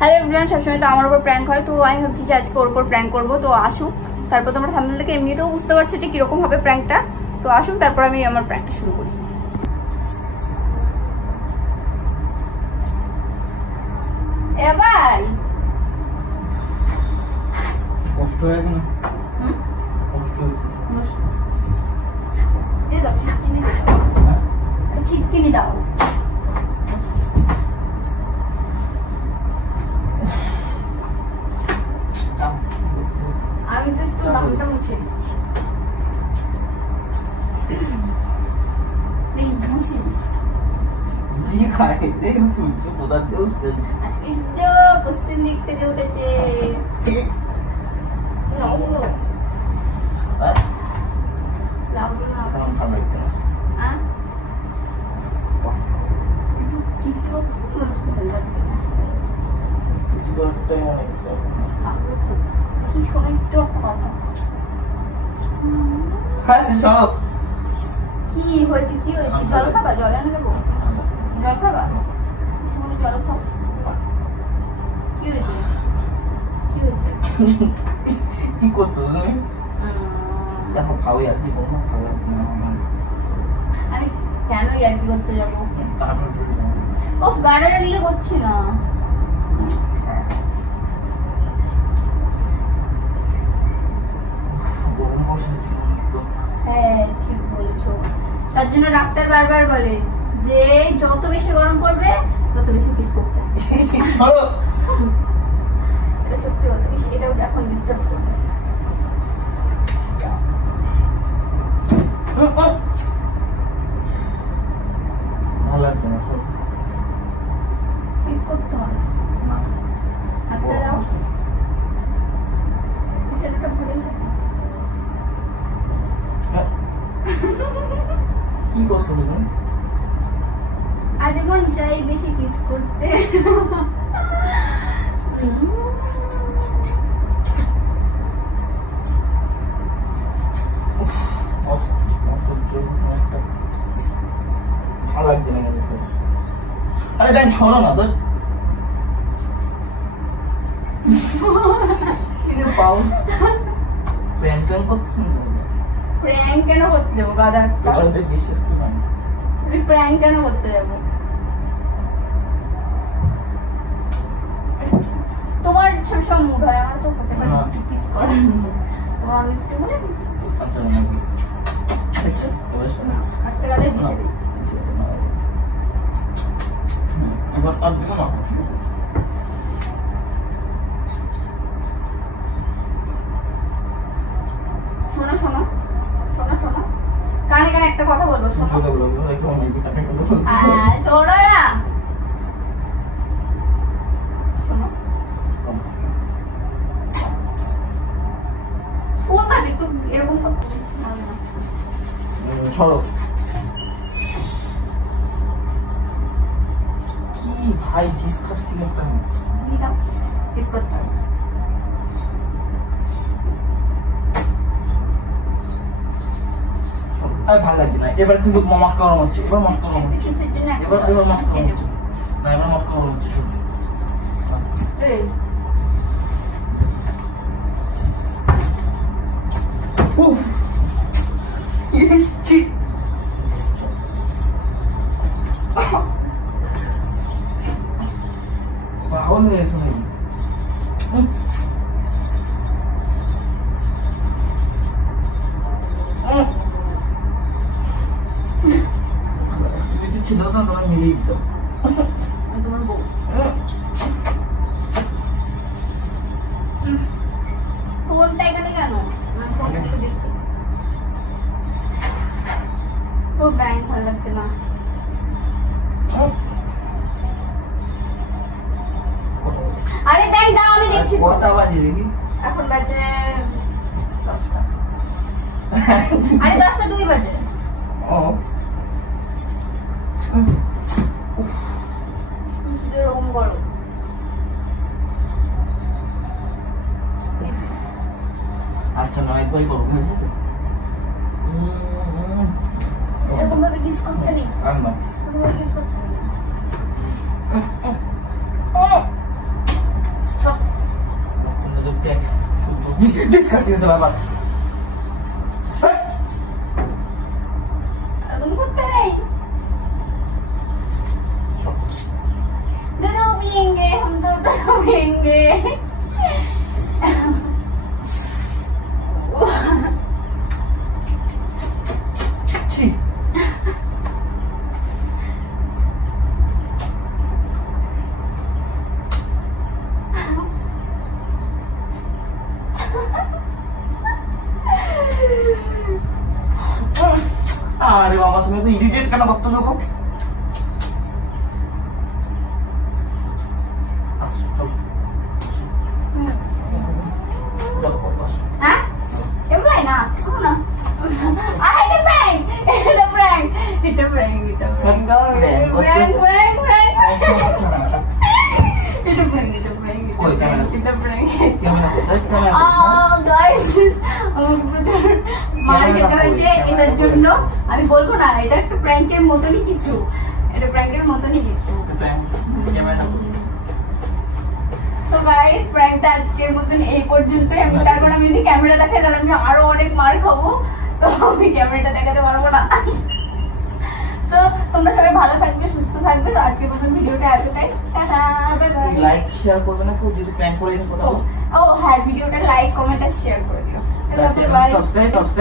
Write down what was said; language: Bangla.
হ্যালো এভরিওয়ান, সবসময় তো আমার উপর প্র্যাঙ্ক হয়, তো আমি ভাবছি যে আজকে ওর উপর প্র্যাঙ্ক করবো। তো আসুক, তারপর তোমরা থাম্বনেল থেকে এমনিতেও বুঝতে পারছো যে কিরকম হবে প্র্যাঙ্কটা। তো আসুক, তারপর আমি আমার প্র্যাঙ্কটা শুরু করি। এবার কষ্ট হয়েছে না? কষ্ট হয়েছে। দিয়ে দাও, ছিটকিনি দিয়ে দাও, ছিটকিনি দাও। আমি তো একটু দামটা মুছে দিচ্ছি। আজকে কোশ্চেন দিক থেকে উঠেছে। কি শোনো একটু কথা। কি হয়েছে, কি হয়েছে? জল খাবা? জল এনে দেবো? জল খাবা? কিছু জল খাও। কি হয়েছে, কি হয়েছে? কি করতো তুমি? দেখো খাওয়াই আর কি করবো, খাওয়াই আমি কেন ইয়ার্কি করতে যাবো? ওফ, গাড়া লাগলে করছি না। হ্যাঁ ঠিক বলেছো। তার জন্য ডাক্তার বারবার বলে যে যত বেশি গরম পড়বে তত বেশি কিস করতে হবে। এটা সত্যি কথা, এটাও এখন ডিস্টার্ব করবে। ভালো লাগছে না সব। কিস করতে হবে না হাতটা দাও। এটা ভরে কি করছো তুমি? আজীবন চাই বেশি কিস করতে। ভালো লাগছে না কেন? আরে ব্যাং ছড়ো না তো। পাও প্যান্ট প্যান্ট করছো না? প্র্যাঙ্ক কেন করতে যাবো গাদা? দোকানটা বিশ্বাস তো না। তুমি প্র্যাঙ্ক কেন করতে যাবো? তোমার সবসময় মুড হয়, আমার তো হতে পারে কিস করার। তোমার অনেক কিছু বলে আচ্ছা না আচ্ছা অবশ্যই না। একটা গালে দিয়ে দিই। এবার আর দিও না, ঠিক আছে? শোনো শোনো শোনো শোনো, কানে কানে একটা কথা বলবো, শোনো। কথা বলবো একটু অনেক টাকা করব। শোনো না, শোনো। ফোন বাদ একটু এরকম করতে ছড়ো। কি ভাই ডিসকাস্টিং একটা। দাও, কিস করতে হবে। আর ভালো লাগছে না। এবার কিন্তু মামা করানো হচ্ছে। এবার মামা করানো একটা হচ্ছে। কিসের জন্য এবার এবার মামা করানো হচ্ছে। না এবার মামা করানো হচ্ছে। এই উফ ইস ছি। পাগল হয়ে গেছে নাকি? তুমি ছিল না, তোমার মিলিয়ে দিত। তোমার বউ ফোনটা এখানে কেন? আমার ফোনটা একটু দেখি। ও ব্যাংক ভালো লাগছে না। আরে ব্যাংক দাও, আমি দেখছি। কটা বাজে দেখি? এখন বাজে 10টা। আরে 10টা 2 বাজে। ও শুধু এরকম করো। আচ্ছা নয় একবারই করবো, ঠিক আছে? এরকম ভাবে কিস করতে নেই, আর না এরকম ভাবে কিস করতে নেই। ডিসকান্টিনিউ দে বাবা तुम कुत्ते नहीं दूध पियेंगे हम दूध पियेंगे ছি আরে বাবা তুমি তো ইরিটেট কেন করতেছো গো আসো চল যত করবো আসো हाँ ये भाई ना ना आ ये prank এটা prank এটা prank এটা prank prank prank prank এটা prank এটা prank কই ক্যামেরা এটা prank ক্যামেরা কোথায় ক্যামেরা গাইস মার খেতে হয়েছে এটার জন্য আমি বলবো না এটা একটা প্র্যাঙ্কের মতনই কিছু এটা প্র্যাঙ্কের মতনই কিছু ক্যামেরা তো গাইস প্র্যাঙ্কটা আজকের মতন এই পর্যন্তই আমি তারপর আমি যদি ক্যামেরা দেখাই তাহলে আমি আরো অনেক মার খাবো তো আমি ক্যামেরাটা দেখাতে পারবো না তো তোমরা সবাই ভালো থাকবে সুস্থ থাকবে তো আজকের মতন ভিডিওটা এতটাই tata bye bye like share করবে না কেউ যদি প্র্যাঙ্ক করে দিন কোথাও ও হ্যাঁ ভিডিওটা লাইক কমেন্ট আর শেয়ার করে দিও তাহলে বাই সাবস্ক্রাইব